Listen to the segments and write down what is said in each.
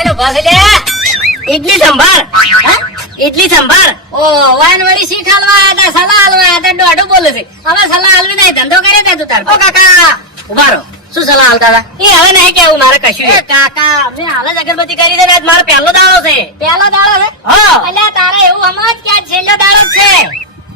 એનો ભાગ લે ઇડલી સંભાર ઇડલી સંભાર ઓ વાન વળી શીખાલવા હતા સલાહ આલવા હતા દોઢું બોલે છે હવે સલાહ આલવી નહીં ધંધો કરે તે તું તાર ઓ કાકા ઉભા રહો શું સલાહ આલતા હતા એ હવે નહીં કેવું મારે કશું એ કાકા અમે હાલ જ અગરબત્તી કરી દે આજ મારો પહેલો દાડો છે પહેલો દાડો છે હા અલ્યા તારે એવું સમજ કે આજ છેલ્લો દાડો છે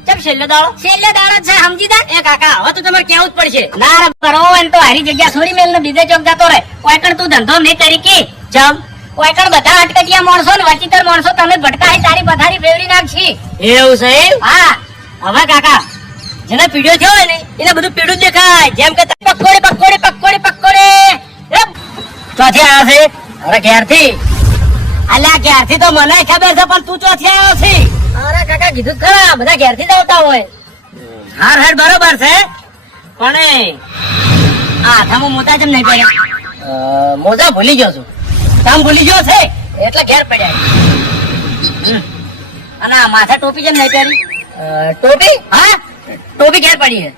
ચમ છેલ્લો દાડો છે સમજી તા એ કાકા હવે તો તમારે કેવું જ પડશે ના રે કરો એમ તો હારી જગ્યા છોડી મેલ ને બીજે ચોક જતો રહે ઓયકણ તું ધંધો નહીં કરી કે જમ ઓયકણ બધા અટકટિયા માણસો ને વચિતર માણસો તમે ભટકાઈ તારી પથારી ફેવરી નાખશી એવું છે હા હવે કાકા જેને પીડ્યો થયો હોય ને એને બધું પીડું દેખાય જેમ કે પકોડે પકોડે પકોડે પકોડે ચોથી આવ્યો છે અરે ઘેરથી અલ્યા ઘેરથી તો મને ખબર છે પણ તું ચોથી આવ્યો છે અરે કાકા કીધું ખરા બધા ઘેરથી જ આવતા હોય હાર હાર બરોબર છે પણ હાથામાં મોજા જેમ નહીં પડ્યા મોજા ભૂલી ગયો છું કામ ભૂલી ગયો છે એટલે ઘેર પડ્યા અને માથા ટોપી જેમ નહીં પહેરી ટોપી હા ટોપી ઘેર પડી છે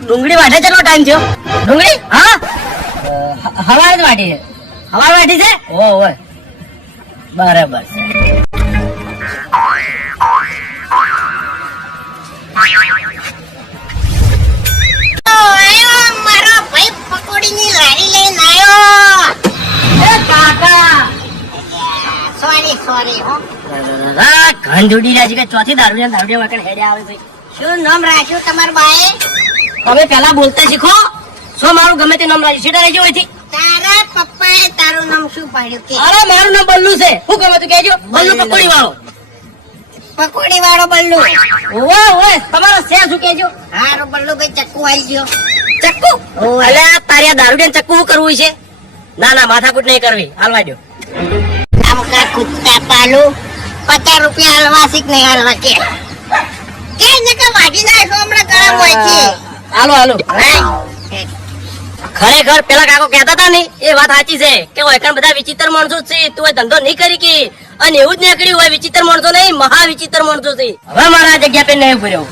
ડુંગળી વાટે કેટલો ટાઈમ થયો ડુંગળી હા હવારે જ વાટી છે હવારે વાટી છે ઓ બરાબર છે મારો ભાઈ પકોડીની લારી લઈને આવ્યો એ કાકા સોરી હો ઘન જોડી રહ્યા છે કે ચોથી દારૂડિયા વગર હેડે આવે છે શું નામ રાખ્યું તમાર બાએ તમે પેલા બોલતા શીખો શું મારું ગમે તે નામ રાખ્યું સીધા રહેજો અહીંથી તારા પપ્પાએ તારું નામ શું પાડ્યું કે અરે મારું નામ બલ્લુ છે શું ગમે તું કહેજો બલ્લુ પકોડી વાળો પકોડી વાળો બલ્લુ ઓવે તમારો છે શું કહેજો હારો બલ્લુ ભાઈ ચક્કુ આવી ગયો ચક્કુ અલે તારી આ દારૂડિયા ચક્કુ શું કરવું છે ના ના માથાકૂટ નહીં કરવી હાલવા દો આમ કા કુત્તા પાલુ 50 રૂપિયા હાલવા શીખ નહીં હાલવા કે નકા વાટી નાખો હમણાં ગરમ હોય છે હાલો ખરેખર પેલા કાકો કહેતા હતા ને એ વાત સાચી છે કે ઓયકણ બધા વિચિત્ર માણસો છે તું ધંધો નહીં કરી કે અને એવું જ નીકળ્યું હોય વિચિત્ર માણસો નહીં મહા વિચિત્ર માણસો છે હવે મારા જગ્યા પે નહીં ભર્યો